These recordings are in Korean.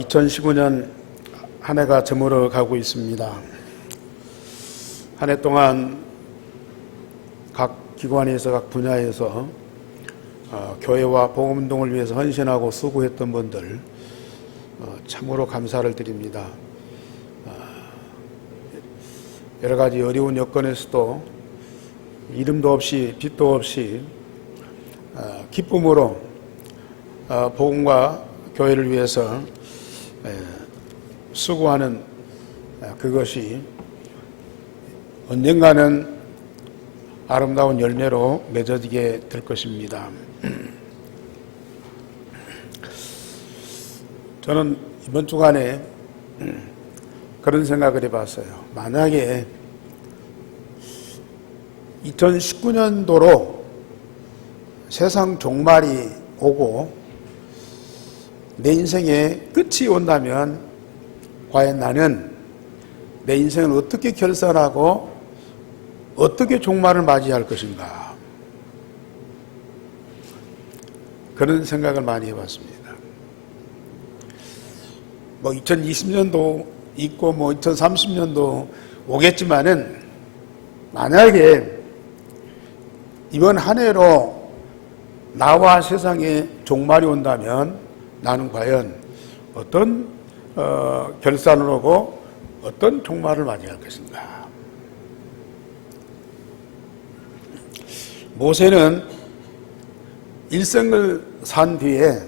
2015년 한 해가 저물어 가고 있습니다. 한 해 동안 각 기관에서 각 분야에서 교회와 복음운동을 위해서 헌신하고 수고했던 분들 참으로 감사를 드립니다. 여러 가지 어려운 여건에서도 이름도 없이 빛도 없이 기쁨으로 복음과 교회를 위해서 수고하는 그것이 언젠가는 아름다운 열매로 맺어지게 될 것입니다. 저는 이번 주간에 그런 생각을 해봤어요. 만약에 2019년도로 세상 종말이 오고 내 인생의 끝이 온다면 과연 나는 내 인생을 어떻게 결산하고 어떻게 종말을 맞이할 것인가, 그런 생각을 많이 해봤습니다. 2020년도 있고 2030년도 오겠지만은 만약에 이번 한 해로 나와 세상의 종말이 온다면 나는 과연 어떤 결산을 하고 어떤 종말을 맞이할 것인가. 모세는 일생을 산 뒤에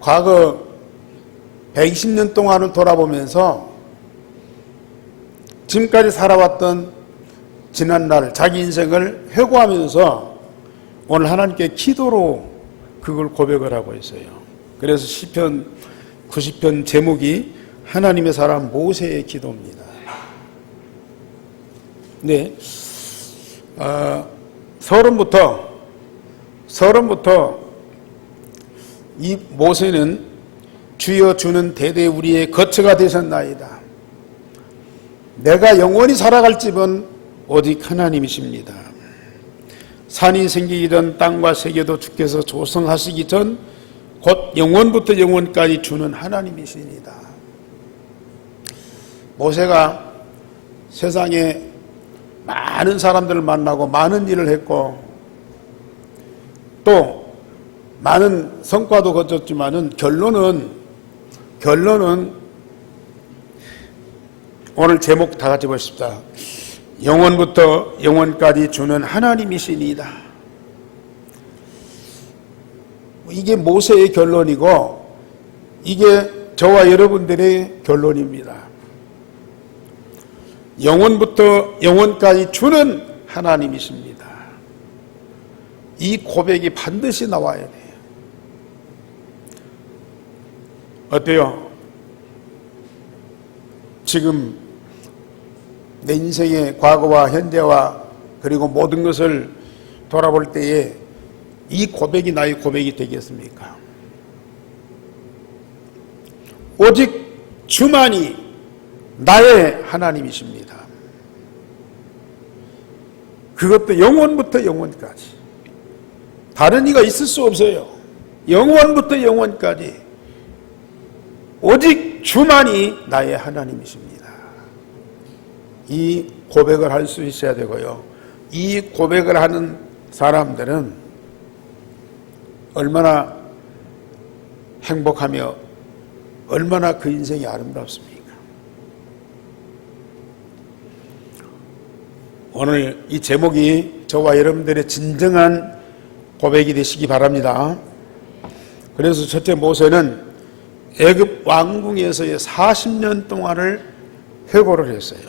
과거 120년 동안을 돌아보면서 지금까지 살아왔던 지난날 자기 인생을 회고하면서 오늘 하나님께 기도로 그걸 고백을 하고 있어요. 그래서 시편 90편 제목이 하나님의 사람 모세의 기도입니다. 네, 서론부터 이 모세는 주여 주는 대대 우리의 거처가 되셨나이다. 내가 영원히 살아갈 집은 오직 하나님이십니다. 산이 생기기 전 땅과 세계도 주께서 조성하시기 전 곧 영원부터 영원까지 주는 하나님이십니다. 모세가 세상에 많은 사람들을 만나고 많은 일을 했고 또 많은 성과도 거뒀지만은 결론은 오늘 제목 다 같이 보십시다. 영원부터 영원까지 주는 하나님이시니이다. 이게 모세의 결론이고 이게 저와 여러분들의 결론입니다. 영원부터 영원까지 주는 하나님이십니다. 이 고백이 반드시 나와야 돼요. 어때요? 지금 내 인생의 과거와 현재와 그리고 모든 것을 돌아볼 때에 이 고백이 나의 고백이 되겠습니까? 오직 주만이 나의 하나님이십니다. 그것도 영원부터 영원까지. 다른 이가 있을 수 없어요. 영원부터 영원까지 오직 주만이 나의 하나님이십니다. 이 고백을 할 수 있어야 되고요. 이 고백을 하는 사람들은 얼마나 행복하며 얼마나 그 인생이 아름답습니까? 오늘 이 제목이 저와 여러분들의 진정한 고백이 되시기 바랍니다. 그래서 첫째, 모세는 애굽 왕궁에서의 40년 동안을 회고를 했어요.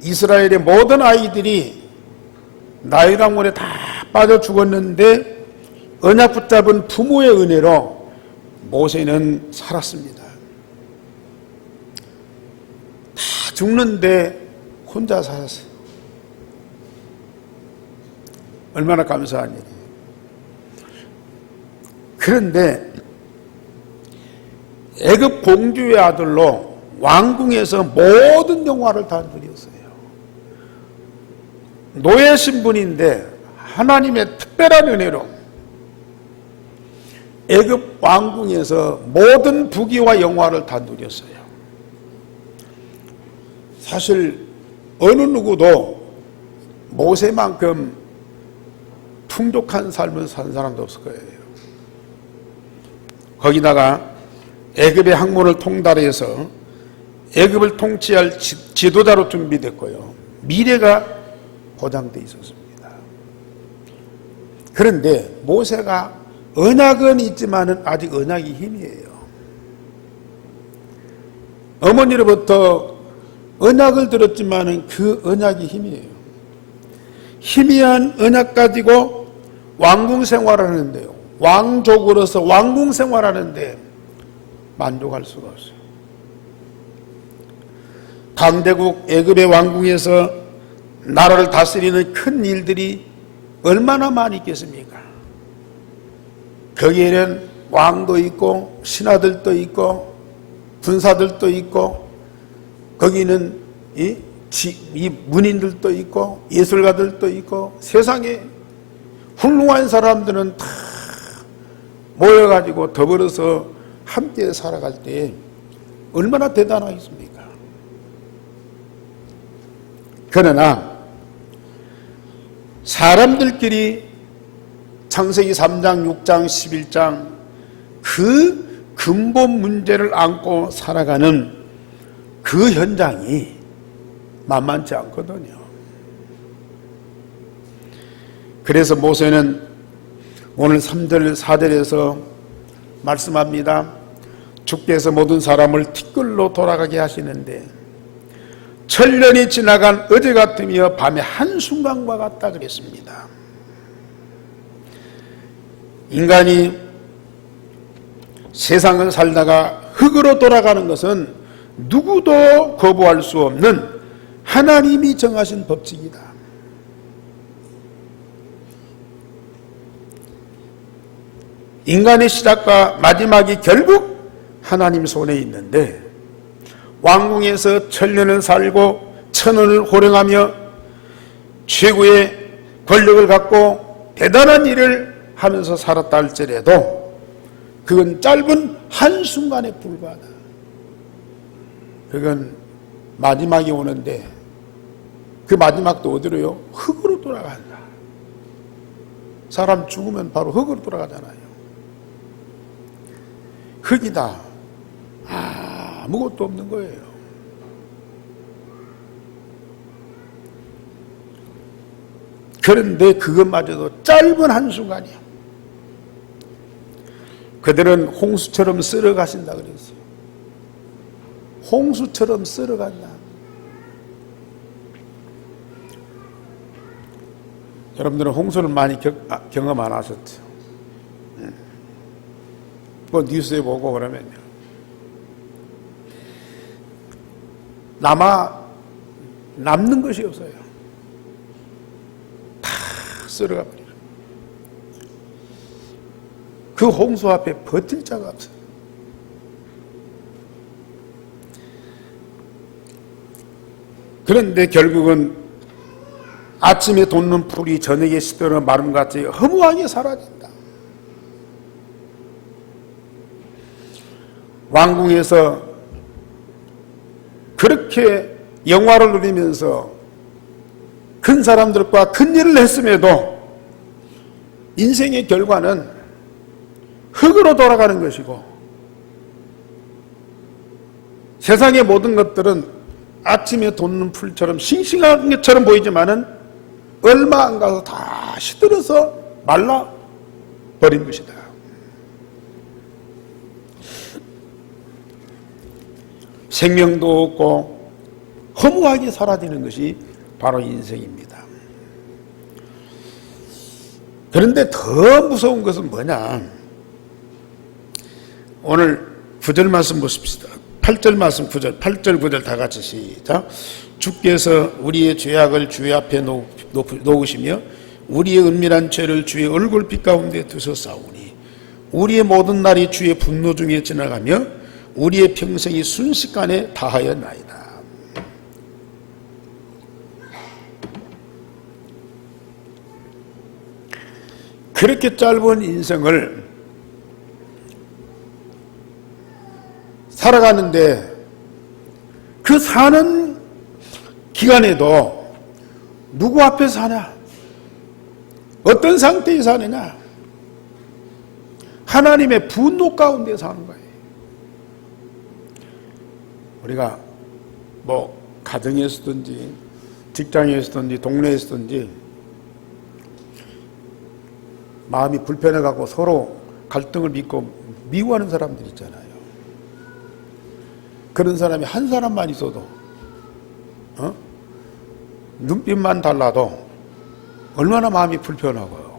이스라엘의 모든 아이들이 나일강물에 다 빠져 죽었는데 언약 붙잡은 부모의 은혜로 모세는 살았습니다. 다 죽는데 혼자 살았어요. 얼마나 감사한 일이에요. 그런데 애굽 공주의 아들로 왕궁에서 모든 영화를 다 누렸어요. 노예 신분인데 하나님의 특별한 은혜로 애굽 왕궁에서 모든 부귀와 영화를 다 누렸어요. 사실 어느 누구도 모세만큼 풍족한 삶을 산 사람도 없을 거예요. 거기다가 애굽의 학문을 통달해서 애굽을 통치할 지도자로 준비됐고요. 미래가 보장되어 있었습니다. 그런데 모세가 언약은 있지만은 아직 언약이 힘이에요. 어머니로부터 언약을 들었지만은 그 언약이 힘이에요. 희미한 언약 가지고 왕궁 생활하는데요. 왕족으로서 왕궁 생활하는데 만족할 수가 없어요. 강대국 애굽의 왕궁에서 나라를 다스리는 큰 일들이 얼마나 많이 있겠습니까? 거기에는 왕도 있고 신하들도 있고 군사들도 있고 거기는 이 문인들도 있고 예술가들도 있고 세상에 훌륭한 사람들은 다 모여가지고 더불어서 함께 살아갈 때 얼마나 대단하겠습니까? 그러나 사람들끼리 창세기 3장, 6장, 11장 그 근본 문제를 안고 살아가는 그 현장이 만만치 않거든요. 그래서 모세는 오늘 3절, 4절에서 말씀합니다. 주께서 모든 사람을 티끌로 돌아가게 하시는데 천년이 지나간 어제 같으며 밤의 한순간과 같다 그랬습니다. 인간이 세상을 살다가 흙으로 돌아가는 것은 누구도 거부할 수 없는 하나님이 정하신 법칙이다. 인간의 시작과 마지막이 결국 하나님 손에 있는데 왕궁에서 천년을 살고 천원을 호령하며 최고의 권력을 갖고 대단한 일을 하면서 살았다 할지라도 그건 짧은 한순간에 불과하다. 그건 마지막이 오는데 그 마지막도 어디로요? 흙으로 돌아간다. 사람 죽으면 바로 흙으로 돌아가잖아요. 흙이다. 아무것도 없는 거예요. 그런데 그것마저도 짧은 한순간이야. 그들은 홍수처럼 쓸어가신다 그랬어요. 홍수처럼 쓸어간다. 여러분들은 홍수를 많이 경험 안 하셨죠? 뭐 뉴스에 보고 그러면요. 남는 것이 없어요. 다 쓸어가 버려요. 그 홍수 앞에 버틸 자가 없어요. 그런데 결국은 아침에 돋는 풀이 저녁에 시들어 마름같이 허무하게 사라진다. 왕궁에서 그렇게 영화를 누리면서 큰 사람들과 큰 일을 했음에도 인생의 결과는 흙으로 돌아가는 것이고 세상의 모든 것들은 아침에 돋는 풀처럼 싱싱한 것처럼 보이지만은 얼마 안 가서 다 시들어서 말라버린 것이다. 생명도 없고 허무하게 사라지는 것이 바로 인생입니다. 그런데 더 무서운 것은 뭐냐? 오늘 9절 말씀 보십시다. 8절 말씀 9절, 8절 9절 다 같이 시작. 주께서 우리의 죄악을 주의 앞에 놓으시며 우리의 은밀한 죄를 주의 얼굴빛 가운데 두셨사오니 우리의 모든 날이 주의 분노 중에 지나가며 우리의 평생이 순식간에 다하였나이다. 그렇게 짧은 인생을 살아가는데 그 사는 기간에도 누구 앞에 사냐? 어떤 상태에 사느냐? 하나님의 분노 가운데 사는 거예요. 우리가 뭐 가정에서든지 직장에서든지 동네에서든지 마음이 불편해가고 서로 갈등을 믿고 미워하는 사람들 있잖아요. 그런 사람이 한 사람만 있어도 눈빛만 달라도 얼마나 마음이 불편하고요.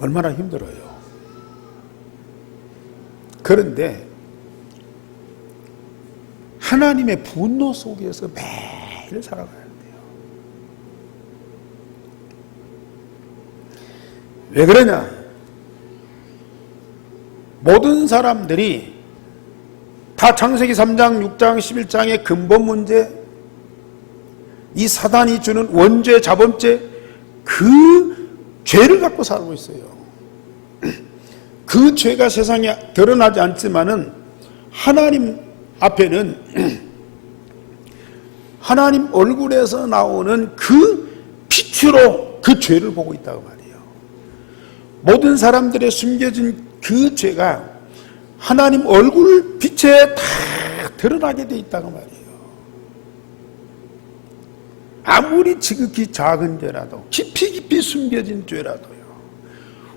얼마나 힘들어요. 그런데 하나님의 분노 속에서 매일 살아가야 돼요. 왜 그러냐? 모든 사람들이 다 창세기 3장, 6장, 11장의 근본 문제, 이 사단이 주는 원죄, 자범죄, 그 죄를 갖고 살고 있어요. 그 죄가 세상에 드러나지 않지만은 하나님 앞에는 하나님 얼굴에서 나오는 그 빛으로 그 죄를 보고 있다고 말이에요. 모든 사람들의 숨겨진 그 죄가 하나님 얼굴 빛에 다 드러나게 돼 있다고 말이에요. 아무리 지극히 작은 죄라도, 깊이 숨겨진 죄라도요,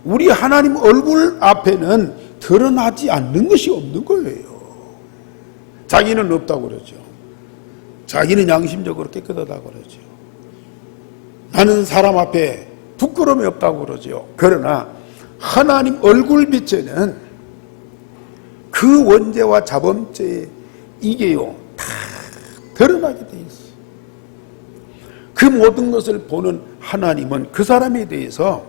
우리 하나님 얼굴 앞에는 드러나지 않는 것이 없는 거예요. 자기는 없다고 그러죠. 자기는 양심적으로 깨끗하다고 그러죠. 나는 사람 앞에 부끄러움이 없다고 그러죠. 그러나 하나님 얼굴 빛에는 그 원죄와 자범죄 이게요 다 드러나게 돼 있어요. 그 모든 것을 보는 하나님은 그 사람에 대해서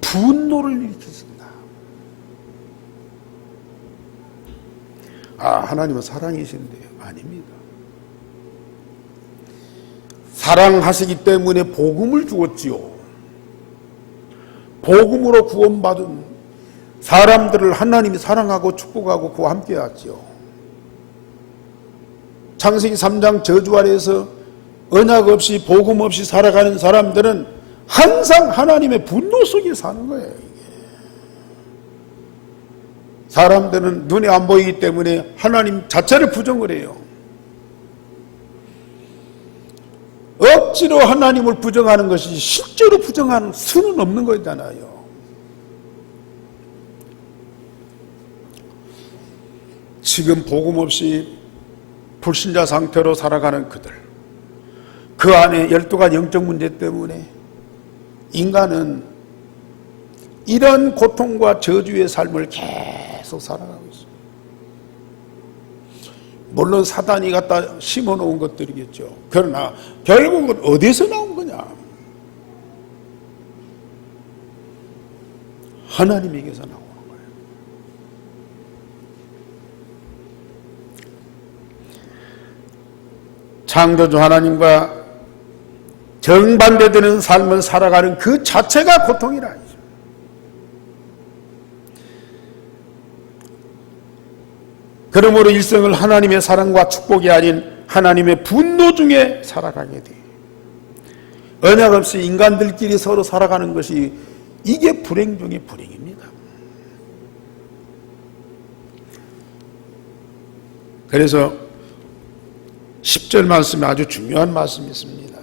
분노를 일으키신다. 하나님은 사랑이신데요. 아닙니다. 사랑하시기 때문에 복음을 주었지요. 복음으로 구원받은 사람들을 하나님이 사랑하고 축복하고 그와 함께 하지요. 창세기 3장 저주 아래에서 언약 없이 복음 없이 살아가는 사람들은 항상 하나님의 분노 속에 사는 거예요. 사람들은 눈에 안 보이기 때문에 하나님 자체를 부정을 해요. 억지로 하나님을 부정하는 것이 실제로 부정하는 수는 없는 거잖아요. 지금 복음 없이 불신자 상태로 살아가는 그들, 그 안에 12가지 영적 문제 때문에 인간은 이런 고통과 저주의 삶을 계속 살아가고 있어요. 물론 사단이 갖다 심어놓은 것들이겠죠. 그러나 결국은 어디서 나온 거냐? 하나님에게서 나오는 거예요. 창조주 하나님과 정반대되는 삶을 살아가는 그 자체가 고통이라. 그러므로 일생을 하나님의 사랑과 축복이 아닌 하나님의 분노 중에 살아가게 돼요. 언약 없이 인간들끼리 서로 살아가는 것이 이게 불행 중에 불행입니다. 그래서 10절 말씀에 아주 중요한 말씀이 있습니다.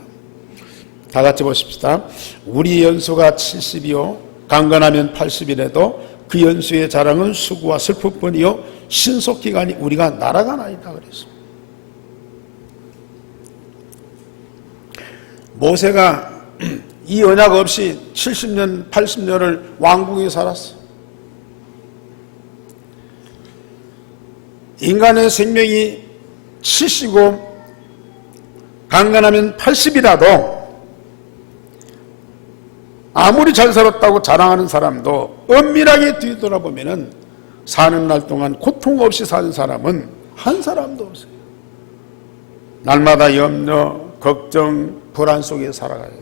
다 같이 보십시다. 우리 연수가 70이요 강건하면 80이라도 그 연수의 자랑은 수고와 슬픔뿐이요 신속기간이 우리가 날아가나이다 그랬습니다. 모세가 이 언약 없이 70년 80년을 왕궁에 살았어요. 인간의 생명이 70이고 강건하면 80이라도 아무리 잘 살았다고 자랑하는 사람도 엄밀하게 뒤돌아보면은 사는 날 동안 고통 없이 사는 사람은 한 사람도 없어요. 날마다 염려, 걱정, 불안 속에 살아가야 돼요.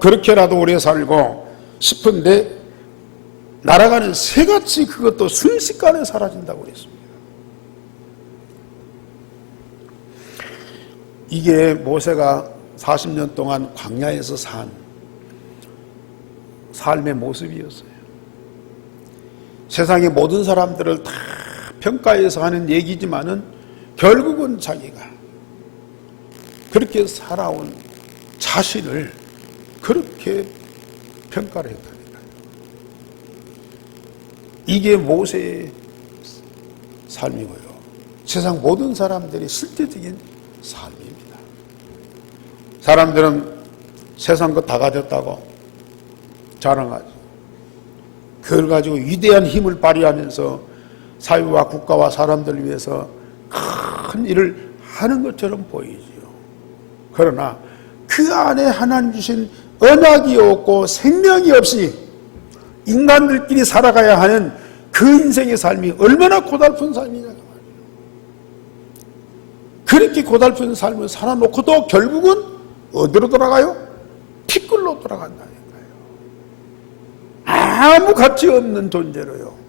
그렇게라도 오래 살고 싶은데 날아가는 새같이 그것도 순식간에 사라진다고 그랬습니다. 이게 모세가 40년 동안 광야에서 산 삶의 모습이었어요. 세상의 모든 사람들을 다 평가해서 하는 얘기지만은 결국은 자기가 그렇게 살아온 자신을 그렇게 평가를 했다니까요. 이게 모세의 삶이고요. 세상 모든 사람들이 실제적인 삶입니다. 사람들은 세상 것 다 가졌다고 자랑하죠. 그걸 가지고 위대한 힘을 발휘하면서 사회와 국가와 사람들을 위해서 큰 일을 하는 것처럼 보이지요. 그러나 그 안에 하나님 주신 언약이 없고 생명이 없이 인간들끼리 살아가야 하는 그 인생의 삶이 얼마나 고달픈 삶이냐 말이에요. 그렇게 고달픈 삶을 살아놓고도 결국은 어디로 돌아가요? 티끌로 돌아간다니까요. 아무 가치 없는 존재로요.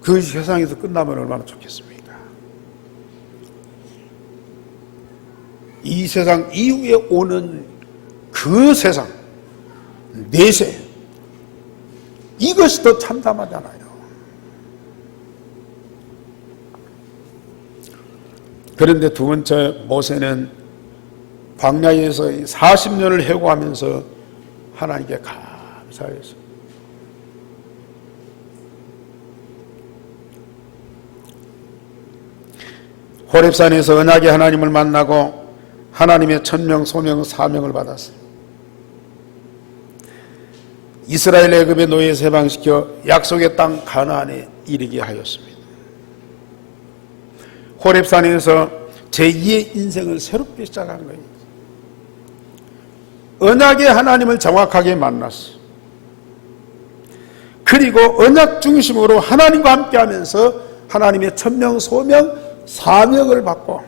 그 세상에서 끝나면 얼마나 좋겠습니까? 이 세상 이후에 오는 그 세상, 내세, 이것이 더 참담하잖아요. 그런데 두 번째, 모세는 광야에서 40년을 해고하면서 하나님께 감사했어요. 호렙산에서 언약의 하나님을 만나고 하나님의 천명, 소명, 사명을 받았어요. 이스라엘 애굽의 노예에서 해방시켜 약속의 땅 가나안에 이르게 하였습니다. 호렙산에서 제2의 인생을 새롭게 시작한 거예요. 언약의 하나님을 정확하게 만났어요. 그리고 언약 중심으로 하나님과 함께하면서 하나님의 천명, 소명, 사명을 받고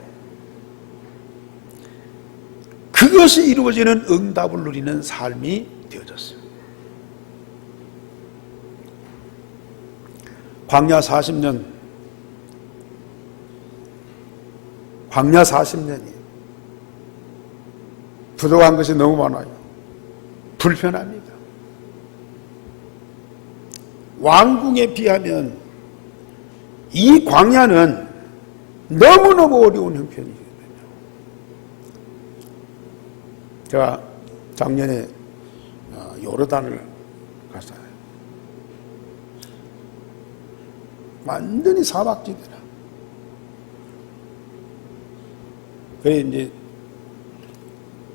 그것이 이루어지는 응답을 누리는 삶이 되어졌어요. 광야 40년이에요. 부족한 것이 너무 많아요. 불편합니다. 왕궁에 비하면 이 광야는 너무너무 어려운 형편이거든요. 제가 작년에 요르단을 갔어요. 완전히 사막지대라. 그래 이제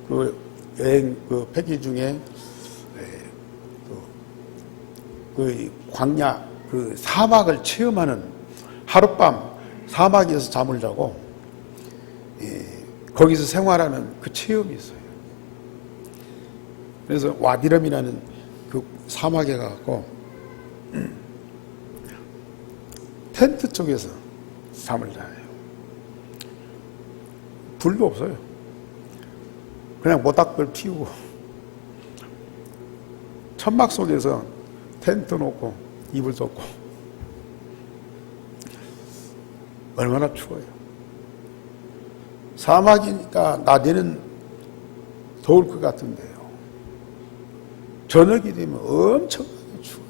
그 여행 그 패키지 중에 그 광야 그 사막을 체험하는 하룻밤 사막에서 잠을 자고 거기서 생활하는 그 체험이 있어요. 그래서 와디럼이라는 그 사막에 가고 텐트 쪽에서 잠을 자요. 불도 없어요. 그냥 모닥불 피우고 천막 속에서 텐트 놓고 이불 덮고 얼마나 추워요. 사막이니까 낮에는 더울 것 같은데요. 저녁이 되면 엄청나게 추워요.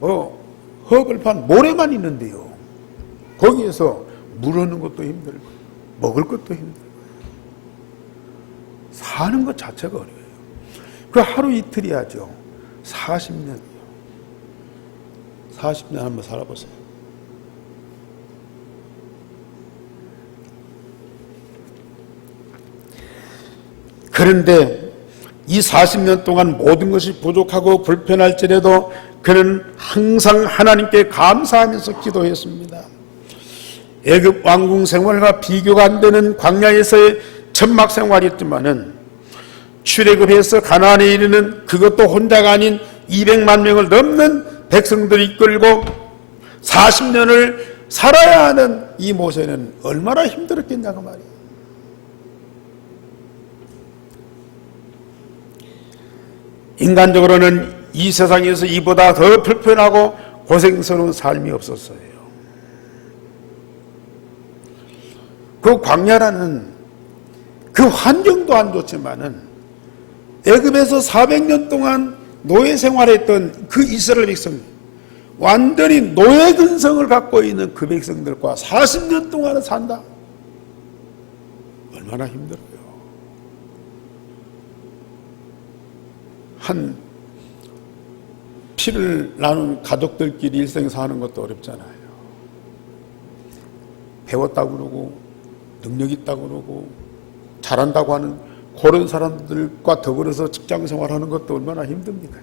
뭐 허벌판 모래만 있는데요. 거기에서 물 얻는 것도 힘들고 먹을 것도 힘들고 사는 것 자체가 어려워요. 그 하루 이틀이 하죠. 40년이요. 40년 한번 살아보세요. 그런데 이 40년 동안 모든 것이 부족하고 불편할지라도 그는 항상 하나님께 감사하면서 기도했습니다. 애굽 왕궁 생활과 비교가 안 되는 광야에서의 천막 생활이었지만은 출애굽해서 가나안에 이르는 그것도 혼자가 아닌 200만 명을 넘는 백성들을 이끌고 40년을 살아야 하는 이 모세는 얼마나 힘들었겠냐고 말이에요. 인간적으로는 이 세상에서 이보다 더 불편하고 고생스러운 삶이 없었어요. 그 광야라는 그 환경도 안 좋지만은 애굽에서 400년 동안 노예 생활했던 그 이스라엘 백성, 완전히 노예 근성을 갖고 있는 그 백성들과 40년 동안 산다. 얼마나 힘들어요. 한 피를 나눈 가족들끼리 일생 사는 것도 어렵잖아요. 배웠다고 그러고 능력 있다고 그러고 잘한다고 하는 그런 사람들과 더불어서 직장 생활하는 것도 얼마나 힘듭니까?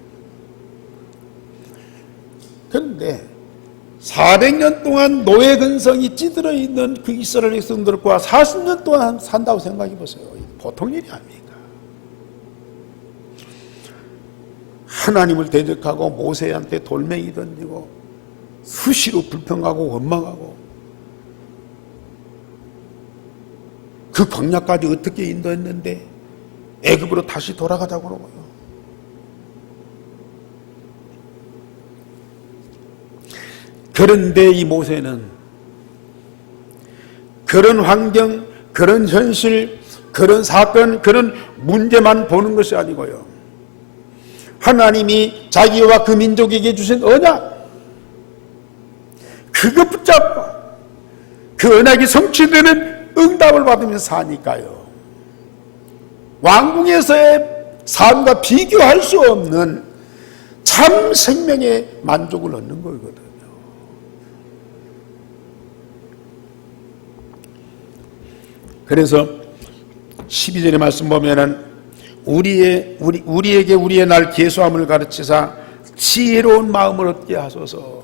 그런데 400년 동안 노예 근성이 찌들어 있는 그 이스라엘 백성들과 40년 동안 산다고 생각해 보세요. 보통 일이 아닙니까? 하나님을 대적하고 모세한테 돌멩이 던지고 수시로 불평하고 원망하고 그 광야까지 어떻게 인도했는데 애굽으로 다시 돌아가자고 그러고요. 그런데 이 모세는 그런 환경, 그런 현실, 그런 사건, 그런 문제만 보는 것이 아니고요. 하나님이 자기와 그 민족에게 주신 언약, 그것 붙잡고 그 언약이 성취되는 응답을 받으면서 사니까요. 왕궁에서의 삶과 비교할 수 없는 참 생명의 만족을 얻는 거거든요. 그래서 12절의 말씀 보면은 우리에게 우리의 날 계수함을 가르치사 지혜로운 마음을 얻게 하소서.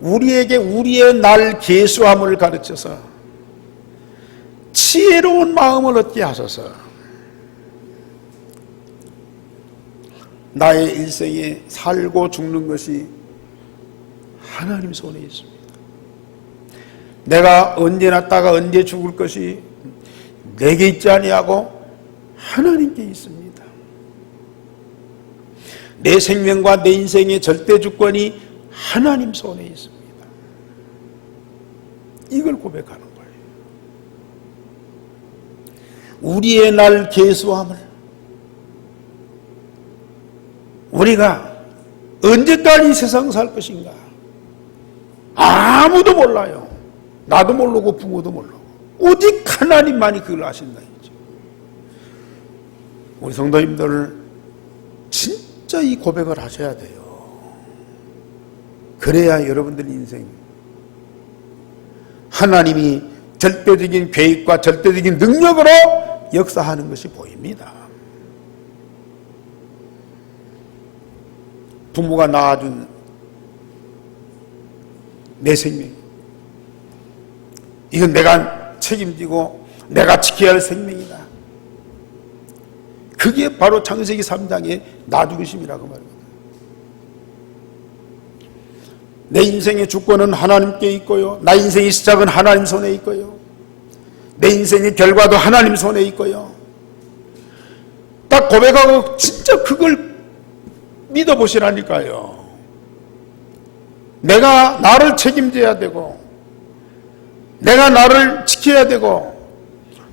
우리에게 우리의 날 계수함을 가르쳐서 지혜로운 마음을 얻게 하소서. 나의 일생에 살고 죽는 것이 하나님 손에 있습니다. 내가 언제 났다가 언제 죽을 것이 내게 있지 아니하고 하나님께 있습니다. 내 생명과 내 인생의 절대 주권이 하나님 손에 있습니다. 이걸 고백하는 거예요. 우리의 날 계수함을, 우리가 언제까지 세상 살 것인가 아무도 몰라요. 나도 모르고 부모도 모르고 오직 하나님만이 그걸 아신다. 우리 성도님들 진짜 이 고백을 하셔야 돼요. 그래야 여러분들 인생 하나님이 절대적인 계획과 절대적인 능력으로 역사하는 것이 보입니다. 부모가 낳아준 내 생명, 이건 내가 책임지고 내가 지켜야 할 생명이다. 그게 바로 창세기 3장의 나 죽으심이라고 말합니다. 내 인생의 주권은 하나님께 있고요. 나 인생의 시작은 하나님 손에 있고요. 내 인생의 결과도 하나님 손에 있고요. 딱 고백하고 진짜 그걸 믿어보시라니까요. 내가 나를 책임져야 되고 내가 나를 지켜야 되고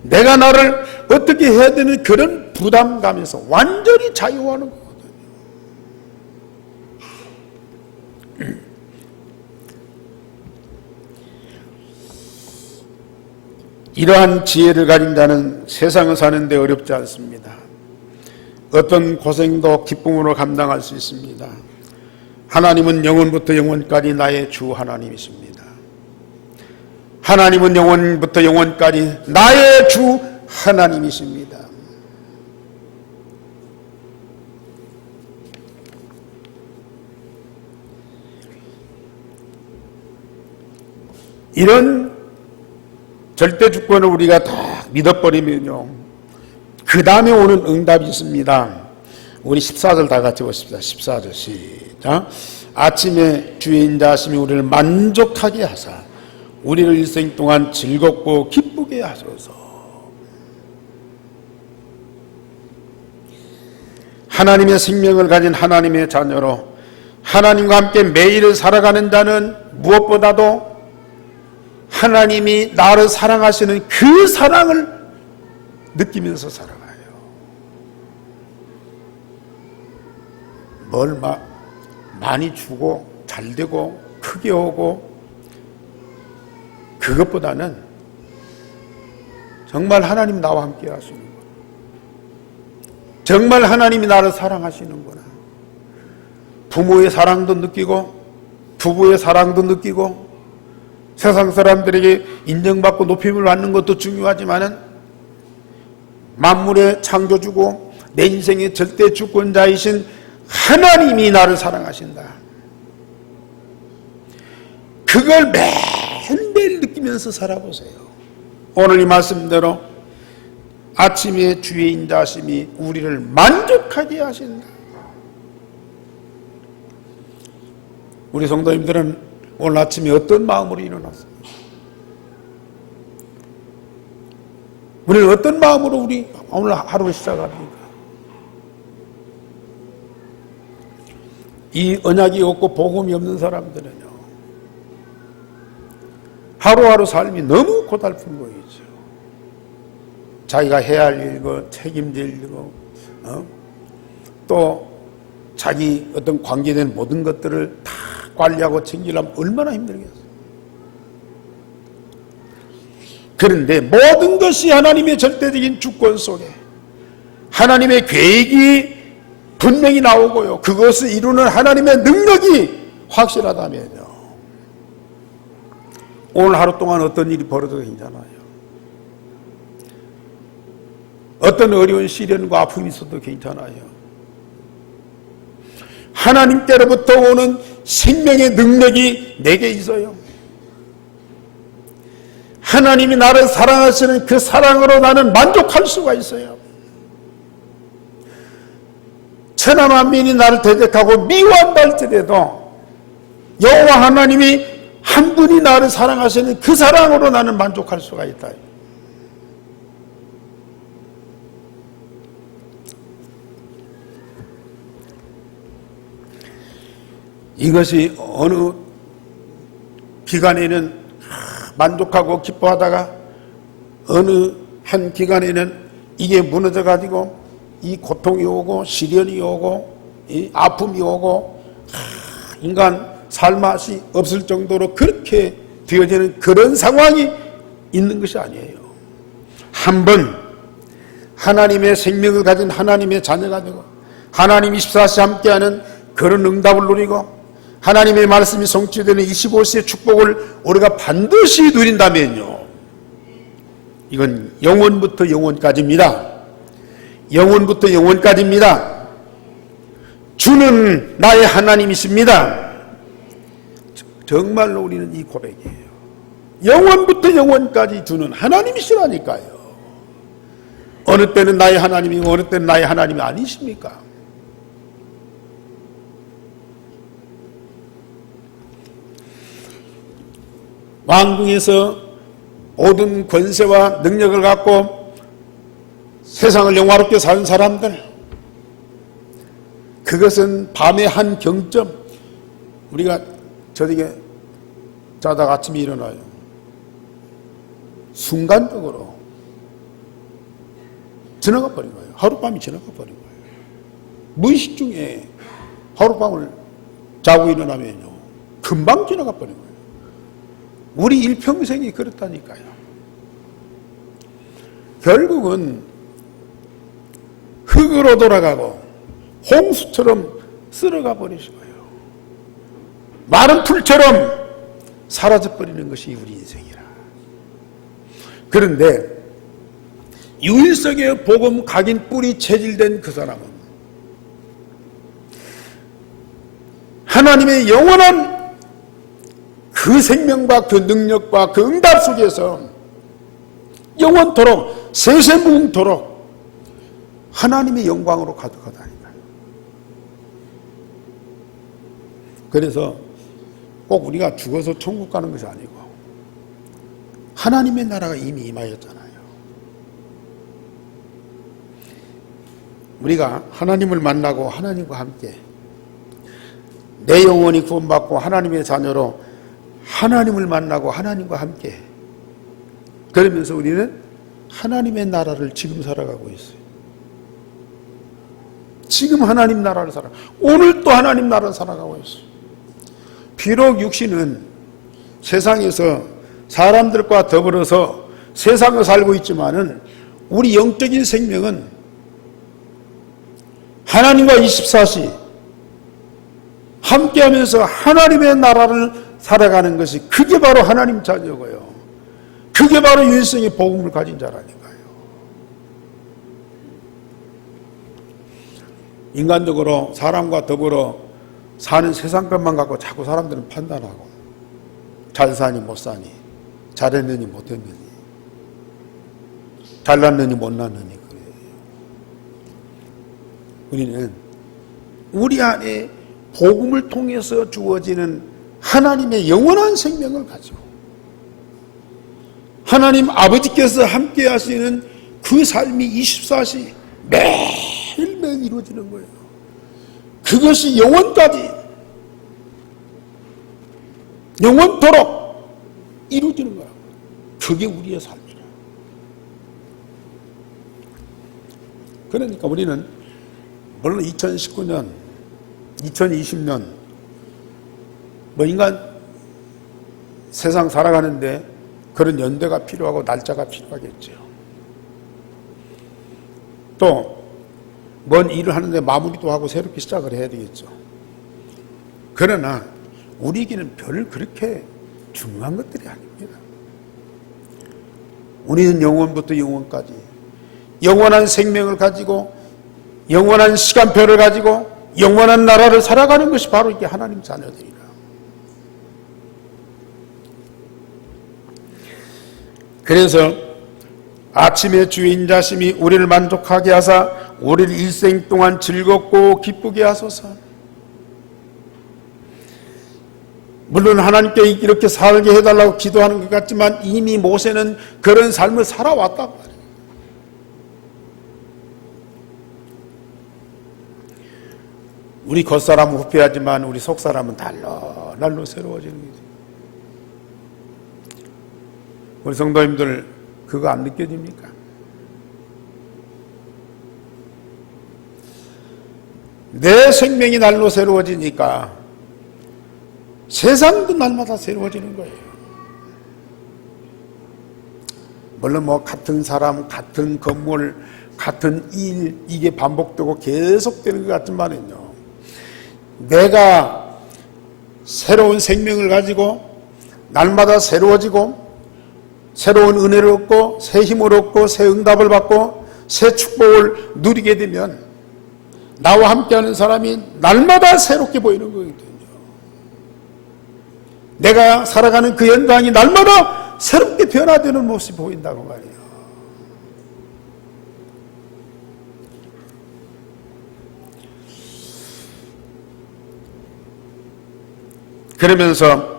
내가 나를 어떻게 해야 되는 그런 부담감에서 완전히 자유하는 거거든요. 이러한 지혜를 가진 자는 세상을 사는데 어렵지 않습니다. 어떤 고생도 기쁨으로 감당할 수 있습니다. 하나님은 영원부터 영원까지 나의 주 하나님이십니다. 하나님은 영원부터 영원까지 나의 주 하나님이십니다. 이런 절대 주권을 우리가 다 믿어버리면요, 그 다음에 오는 응답이 있습니다. 우리 14절 다 같이 보십시다. 14절 시작. 아침에 주의 인자하심이 우리를 만족하게 하사 우리를 일생 동안 즐겁고 기쁘게 하소서. 하나님의 생명을 가진 하나님의 자녀로 하나님과 함께 매일 살아가는 자는 무엇보다도 하나님이 나를 사랑하시는 그 사랑을 느끼면서 살아가요. 뭘 많이 주고 잘 되고 크게 오고, 그것보다는 정말 하나님 나와 함께 하시는 거야. 정말 하나님이 나를 사랑하시는구나. 부모의 사랑도 느끼고 부부의 사랑도 느끼고 세상 사람들에게 인정받고 높임을 받는 것도 중요하지만은 만물의 창조주고 내 인생의 절대 주권자이신 하나님이 나를 사랑하신다. 그걸 매일매일 느끼면서 살아보세요. 오늘 이 말씀대로 아침에 주의 인자하심이 우리를 만족하게 하신다. 우리 성도님들은 오늘 아침에 어떤 마음으로 일어났습니까? 우리는 어떤 마음으로 우리 오늘 하루를 시작합니까? 이 언약이 없고 복음이 없는 사람들은요, 하루하루 삶이 너무 고달픈 거이죠. 자기가 해야 할 일이고 책임질 일이고 또 자기 어떤 관계된 모든 것들을 다 관리하고 챙기려면 얼마나 힘들겠어요. 그런데 모든 것이 하나님의 절대적인 주권 속에 하나님의 계획이 분명히 나오고요, 그것을 이루는 하나님의 능력이 확실하다면요, 오늘 하루 동안 어떤 일이 벌어져도 괜찮아요. 어떤 어려운 시련과 아픔이 있어도 괜찮아요. 하나님께로부터 오는 생명의 능력이 내게 있어요. 하나님이 나를 사랑하시는 그 사랑으로 나는 만족할 수가 있어요. 천하 만민이 나를 대적하고 미워한다 할지라도 여호와 하나님이 한 분이 나를 사랑하시는 그 사랑으로 나는 만족할 수가 있다. 이것이 어느 기간에는 만족하고 기뻐하다가 어느 한 기간에는 이게 무너져 가지고 이 고통이 오고 시련이 오고 이 아픔이 오고 인간 살맛이 없을 정도로 그렇게 되어지는 그런 상황이 있는 것이 아니에요. 한번 하나님의 생명을 가진 하나님의 자녀가 되고 하나님 24시 함께하는 그런 응답을 누리고 하나님의 말씀이 성취되는 25세의 축복을 우리가 반드시 누린다면요, 이건 영원부터 영원까지입니다. 영원부터 영원까지입니다. 주는 나의 하나님이십니다. 정말로 우리는 이 고백이에요. 영원부터 영원까지 주는 하나님이시라니까요. 어느 때는 나의 하나님이고 어느 때는 나의 하나님이 아니십니까? 왕궁에서 모든 권세와 능력을 갖고 세상을 영화롭게 사는 사람들, 그것은 밤의 한 경점, 우리가 저녁에 자다가 아침에 일어나요. 순간적으로 지나가 버린 거예요. 하룻밤이 지나가 버린 거예요. 무의식 중에 하룻밤을 자고 일어나면요, 금방 지나가 버린 거예요. 우리 일평생이 그렇다니까요. 결국은 흙으로 돌아가고 홍수처럼 쓸어가 버리시고요, 마른 풀처럼 사라져버리는 것이 우리 인생이라. 그런데 유일성의 복음 각인 뿔이 체질된 그 사람은 하나님의 영원한 그 생명과 그 능력과 그 응답 속에서 영원토록 세세무궁토록 하나님의 영광으로 가득하다니까요. 그래서 꼭 우리가 죽어서 천국 가는 것이 아니고 하나님의 나라가 이미 임하였잖아요. 우리가 하나님을 만나고 하나님과 함께 내 영혼이 구원받고 하나님의 자녀로 하나님을 만나고 하나님과 함께, 그러면서 우리는 하나님의 나라를 지금 살아가고 있어요. 지금 하나님 나라를 오늘 또 하나님 나라를 살아가고 있어요. 비록 육신은 세상에서 사람들과 더불어서 세상을 살고 있지만은 우리 영적인 생명은 하나님과 24시 함께하면서 하나님의 나라를 살아가는 것이, 그게 바로 하나님 자녀고요. 그게 바로 유일성의 복음을 가진 자라니까요. 인간적으로 사람과 더불어 사는 세상 것만 갖고 자꾸 사람들은 판단하고, 잘 사니 못 사니, 잘했느니 못했느니, 잘났느니 못났느니 그래요. 우리는 우리 안에 복음을 통해서 주어지는 하나님의 영원한 생명을 가지고 하나님 아버지께서 함께 하시는 그 삶이 24시 매일매일 이루어지는 거예요. 그것이 영원까지, 영원토록 이루어지는 거야. 그게 우리의 삶이라. 그러니까 우리는 물론 2019년, 2020년 뭐 인간 세상 살아가는데 그런 연대가 필요하고 날짜가 필요하겠죠. 또 뭔 일을 하는데 마무리도 하고 새롭게 시작을 해야 되겠죠. 그러나 우리에게는 별 그렇게 중요한 것들이 아닙니다. 우리는 영원부터 영원까지 영원한 생명을 가지고 영원한 시간표를 가지고 영원한 나라를 살아가는 것이 바로 이게 하나님 자녀들이라. 그래서 아침에 주의 인자심이 우리를 만족하게 하사 우리를 일생 동안 즐겁고 기쁘게 하소서. 물론 하나님께 이렇게 살게 해달라고 기도하는 것 같지만 이미 모세는 그런 삶을 살아왔단 말이에요. 우리 겉사람은 후패하지만 우리 속사람은 날로 새로워지는 거죠. 우리 성도님들 그거 안 느껴집니까? 내 생명이 날로 새로워지니까 세상도 날마다 새로워지는 거예요. 물론 뭐 같은 사람, 같은 건물, 같은 일, 이게 반복되고 계속되는 것 같지만은요, 내가 새로운 생명을 가지고 날마다 새로워지고 새로운 은혜를 얻고 새 힘을 얻고 새 응답을 받고 새 축복을 누리게 되면 나와 함께하는 사람이 날마다 새롭게 보이는 거거든요. 내가 살아가는 그 현장이 날마다 새롭게 변화되는 모습이 보인다고 말이에요. 그러면서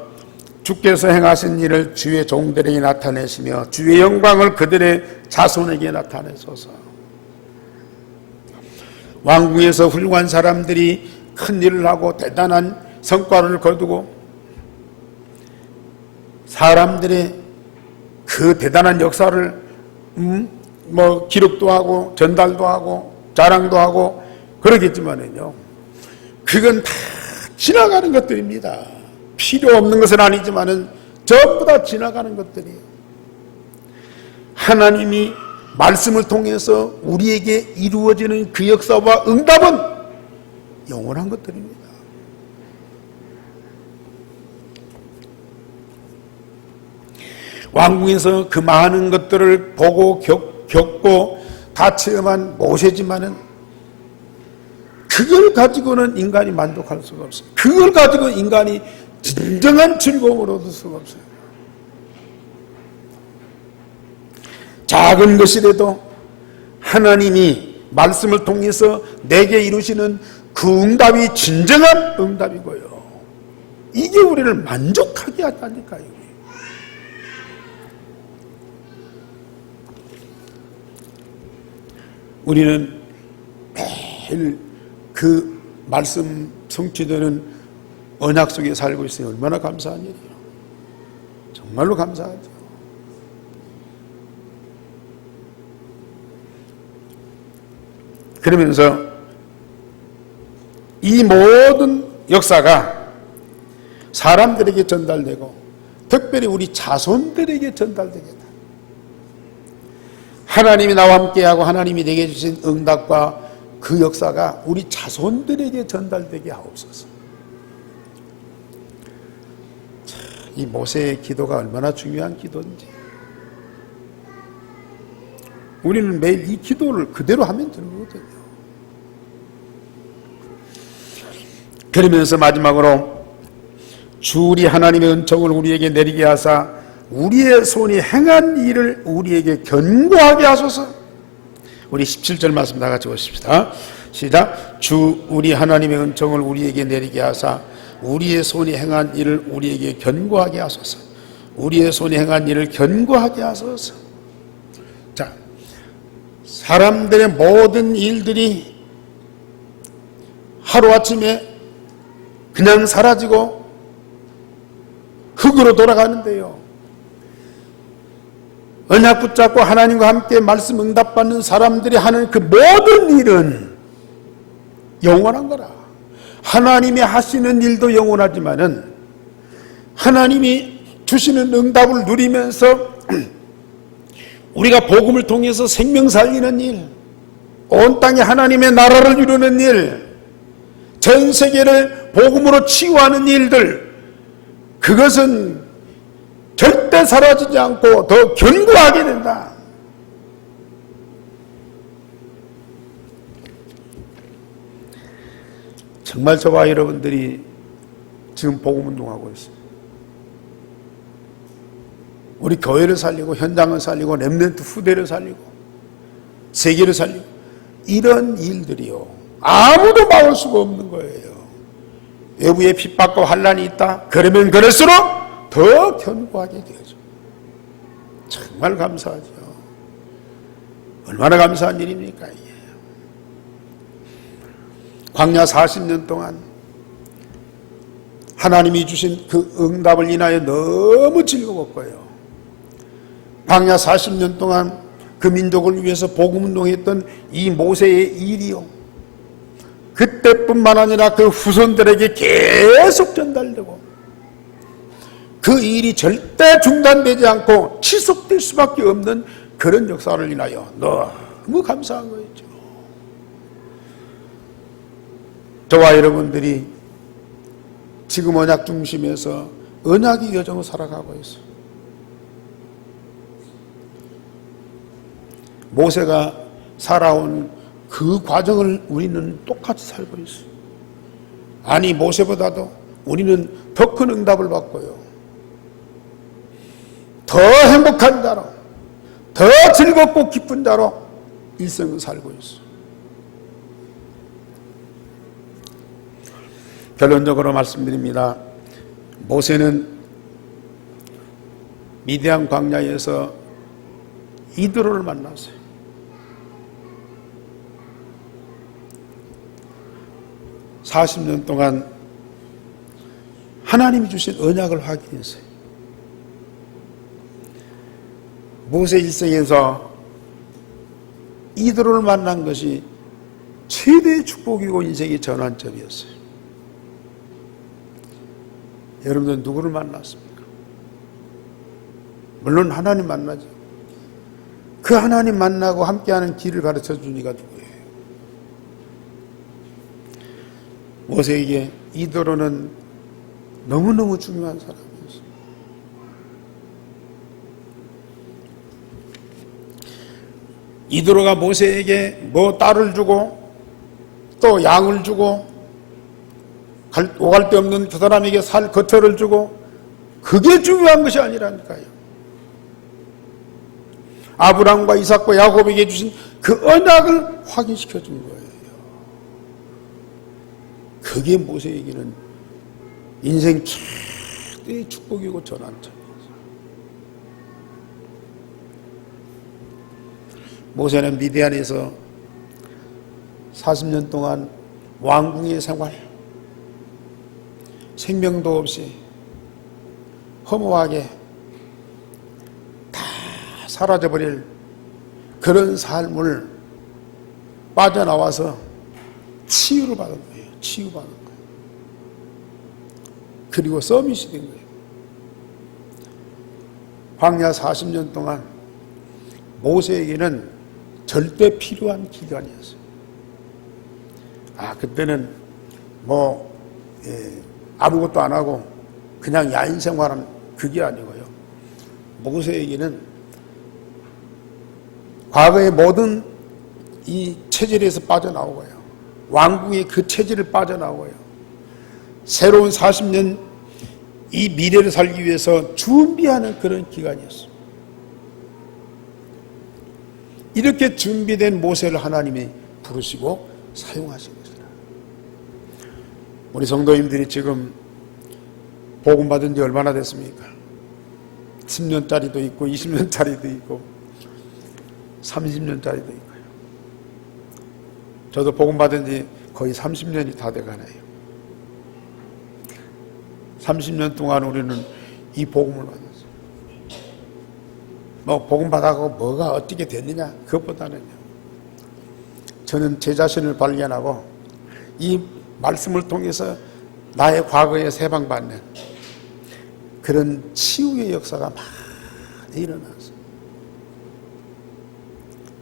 주께서 행하신 일을 주의 종들에게 나타내시며 주의 영광을 그들의 자손에게 나타내소서. 왕궁에서 훌륭한 사람들이 큰 일을 하고 대단한 성과를 거두고 사람들의 그 대단한 역사를 기록도 하고 전달도 하고 자랑도 하고 그러겠지만은요, 그건 다 지나가는 것들입니다. 필요 없는 것은 아니지만은 전부 다 지나가는 것들이에요. 하나님이 말씀을 통해서 우리에게 이루어지는 그 역사와 응답은 영원한 것들입니다. 왕궁에서 그 많은 것들을 보고 겪고 다 체험한 모세지만은 그걸 가지고는 인간이 만족할 수가 없어요. 그걸 가지고 인간이 진정한 즐거움을 얻을 수가 없어요. 작은 것이라도 하나님이 말씀을 통해서 내게 이루시는 그 응답이 진정한 응답이고요. 이게 우리를 만족하게 한다니까요. 우리는 매일 그 말씀 성취되는 언약 속에 살고 있으니 얼마나 감사한 일이에요. 정말로 감사하죠. 그러면서 이 모든 역사가 사람들에게 전달되고 특별히 우리 자손들에게 전달되겠다. 하나님이 나와 함께하고 하나님이 내게 주신 응답과 그 역사가 우리 자손들에게 전달되게 하옵소서. 이 모세의 기도가 얼마나 중요한 기도인지 우리는 매일 이 기도를 그대로 하면 되는 거거든요. 그러면서 마지막으로 주 우리 하나님의 은총을 우리에게 내리게 하사 우리의 손이 행한 일을 우리에게 견고하게 하소서. 우리 17절 말씀 다 같이 보십시다. 시작. 주 우리 하나님의 은총을 우리에게 내리게 하사 우리의 손이 행한 일을 우리에게 견고하게 하소서. 우리의 손이 행한 일을 견고하게 하소서. 자, 사람들의 모든 일들이 하루아침에 그냥 사라지고 흙으로 돌아가는데요. 언약 붙잡고 하나님과 함께 말씀 응답받는 사람들이 하는 그 모든 일은 영원한 거라. 하나님이 하시는 일도 영원하지만은 하나님이 주시는 응답을 누리면서 우리가 복음을 통해서 생명 살리는 일, 온 땅에 하나님의 나라를 이루는 일, 전 세계를 복음으로 치유하는 일들, 그것은 절대 사라지지 않고 더 견고하게 된다. 정말 저와 여러분들이 지금 복음운동하고 있어요. 우리 교회를 살리고 현장을 살리고 렘넌트 후대를 살리고 세계를 살리고 이런 일들이요 아무도 막을 수가 없는 거예요. 외부에 핍박과 환란이 있다. 그러면 그럴수록 더 견고하게 되죠. 정말 감사하죠. 얼마나 감사한 일입니까 이게. 광야 40년 동안 하나님이 주신 그 응답을 인하여 너무 즐거웠고요. 광야 40년 동안 그 민족을 위해서 복음운동했던 이 모세의 일이요, 그때뿐만 아니라 그 후손들에게 계속 전달되고 그 일이 절대 중단되지 않고 지속될 수밖에 없는 그런 역사를 인하여 너무 감사한 거였죠. 저와 여러분들이 지금 언약 중심에서 언약의 여정을 살아가고 있어요. 모세가 살아온 그 과정을 우리는 똑같이 살고 있어요. 아니, 모세보다도 우리는 더 큰 응답을 받고요, 더 행복한 자로, 더 즐겁고 기쁜 자로 일생을 살고 있어요. 결론적으로 말씀드립니다. 모세는 미디안 광야에서 이드로를 만났어요. (40년) 동안 하나님이 주신 언약을 확인했어요. 모세 일생에서 이드로를 만난 것이 최대의 축복이고 인생의 전환점이었어요. 여러분들 누구를 만났습니까? 물론 하나님 만나죠. 그 하나님 만나고 함께하는 길을 가르쳐 준 이가 누구예요? 모세에게 이드로는 너무너무 중요한 사람이었어요. 이드로가 모세에게 뭐 딸을 주고 또 양을 주고 오갈 데 없는 그 사람에게 살 거처를 주고, 그게 중요한 것이 아니라니까요. 아브라함과 이삭과 야곱에게 주신 그 언약을 확인시켜 준 거예요. 그게 모세에게는 인생 최대의 축복이고 전환점이었어요. 모세는 미디안에서 40년 동안 왕궁의 생활, 생명도 없이 허무하게 다 사라져버릴 그런 삶을 빠져나와서 치유를 받은 거예요. 치유받은 거예요. 그리고 서밋이 된 거예요. 광야 40년 동안 모세에게는 절대 필요한 기간이었어요. 그때는 아무것도 안 하고 그냥 야인 생활은 그게 아니고요. 모세에게는 과거의 모든 이 체질에서 빠져나오고요. 왕궁의 그 체질을 빠져나오고요. 새로운 40년 이 미래를 살기 위해서 준비하는 그런 기간이었습니다. 이렇게 준비된 모세를 하나님이 부르시고 사용하신 것이다. 우리 성도님들이 지금 복음 받은 지 얼마나 됐습니까? 10년짜리도 있고 20년짜리도 있고 30년짜리도 있고요. 저도 복음 받은 지 거의 30년이 다 돼가네요. 30년 동안 우리는 이 복음을 받았어요. 복음 받아가고 뭐가 어떻게 됐느냐 그것보다는요, 저는 제 자신을 발견하고 이 말씀을 통해서 나의 과거에 세방받는 그런 치유의 역사가 많이 일어났어요.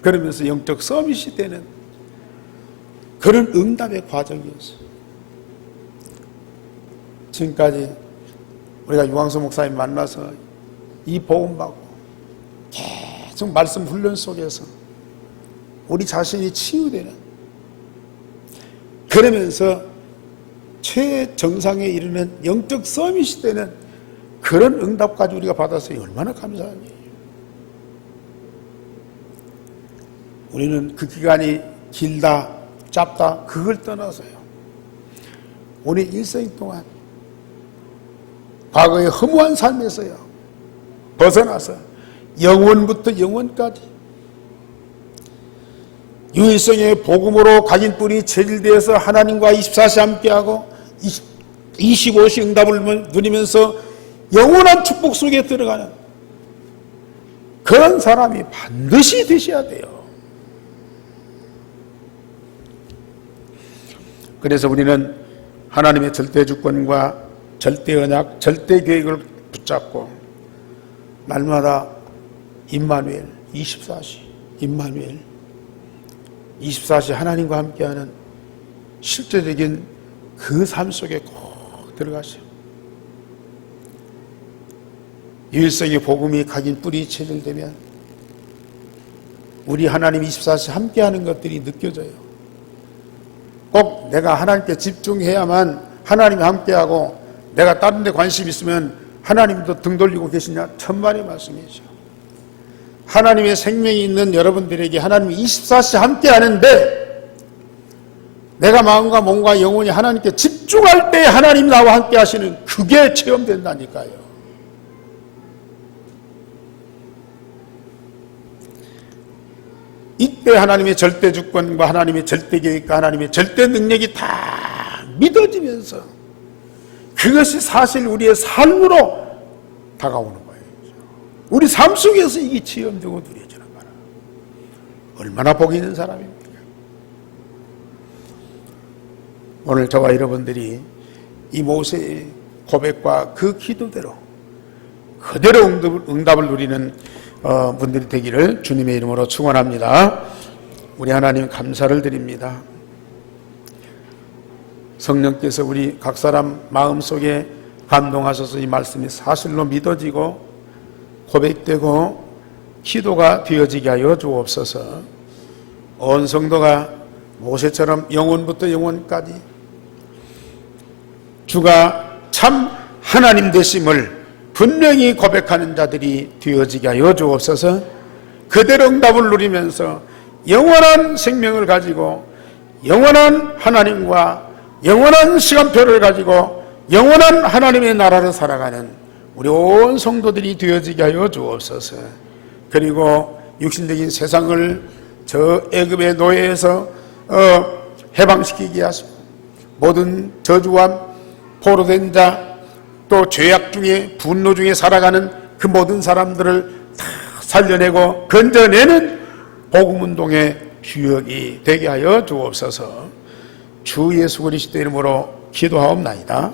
그러면서 영적 서밋이 되는 그런 응답의 과정이었어요. 지금까지 우리가 유광수 목사님 만나서 이 복음 받고 계속 말씀 훈련 속에서 우리 자신이 치유되는, 그러면서 최정상에 이르는 영적 서밋이 되는 그런 응답까지 우리가 받았어요. 얼마나 감사한 일이에요. 우리는 그 기간이 길다 짧다 그걸 떠나서요, 우리 일생 동안 과거의 허무한 삶에서요 벗어나서 영원부터 영원까지 유일성의 복음으로 각인 뿌리 체질되어서 하나님과 24시 함께하고 25시 응답을 누리면서 영원한 축복 속에 들어가는 그런 사람이 반드시 되셔야 돼요. 그래서 우리는 하나님의 절대 주권과 절대 언약, 절대 계획을 붙잡고 날마다 임마누엘 24시, 임마누엘 24시 하나님과 함께하는 실제적인 그 삶 속에 꼭 들어가세요. 유일성의 복음이 각인 뿌리 체질되면 우리 하나님 24시 함께하는 것들이 느껴져요. 꼭 내가 하나님께 집중해야만 하나님이 함께하고 내가 다른 데 관심 있으면 하나님도 등 돌리고 계시냐? 천만의 말씀이죠. 하나님의 생명이 있는 여러분들에게 하나님이 24시 함께 하는데 내가 마음과 몸과 영혼이 하나님께 집중할 때 하나님 나와 함께 하시는 그게 체험된다니까요. 이때 하나님의 절대 주권과 하나님의 절대 계획과 하나님의 절대 능력이 다 믿어지면서 그것이 사실 우리의 삶으로 다가오는 거예요. 우리 삶 속에서 이게 체험되고 누려지는 거라. 얼마나 복이 있는 사람입니까? 오늘 저와 여러분들이 이 모세의 고백과 그 기도대로 그대로 응답을 누리는 분들이 되기를 주님의 이름으로 축원합니다. 우리 하나님 감사를 드립니다. 성령께서 우리 각 사람 마음속에 감동하셔서 이 말씀이 사실로 믿어지고 고백되고 기도가 되어지게 하여 주옵소서. 온 성도가 모세처럼 영원부터 영원까지 주가 참 하나님 되심을 분명히 고백하는 자들이 되어지게 하여 주옵소서. 그대로 응답을 누리면서 영원한 생명을 가지고 영원한 하나님과 영원한 시간표를 가지고 영원한 하나님의 나라를 살아가는 우리 온 성도들이 되어지게 하여 주옵소서. 그리고 육신적인 세상을 저 애굽의 노예에서 해방시키게 하시고 모든 저주와 포로된 자 또 죄악 중에 분노 중에 살아가는 그 모든 사람들을 다 살려내고 건져내는 복음운동의 주역이 되게 하여 주옵소서. 주 예수 그리스도 이름으로 기도하옵나이다.